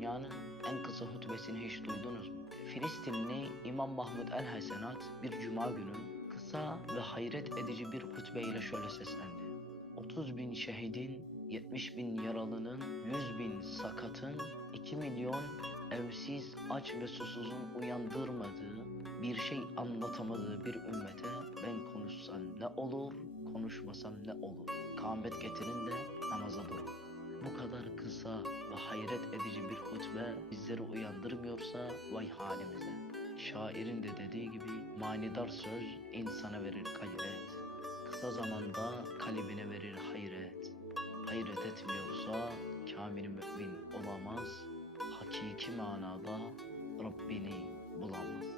dünyanın en kısa hutbesini hiç duydunuz mu? Filistinli İmam Mahmud el Hasenat bir cuma günü kısa ve hayret edici bir hutbe ile şöyle seslendi. 30 bin şehidin, 70 bin yaralının, 100 bin sakatın, 2 milyon evsiz, aç ve susuzun uyandırmadığı, bir şey anlatamadığı bir ümmete ben konuşsam ne olur, konuşmasam ne olur? Kâmet getirin de namaza durun. Bu kadar hayret edici bir hutbe bizleri uyandırmıyorsa vay halimize. Şairin de dediği gibi manidar söz insana verir gayret. Kısa zamanda kalbine verir hayret. Hayret etmiyorsa kamil mümin olamaz. Hakiki manada Rabbini bulamaz.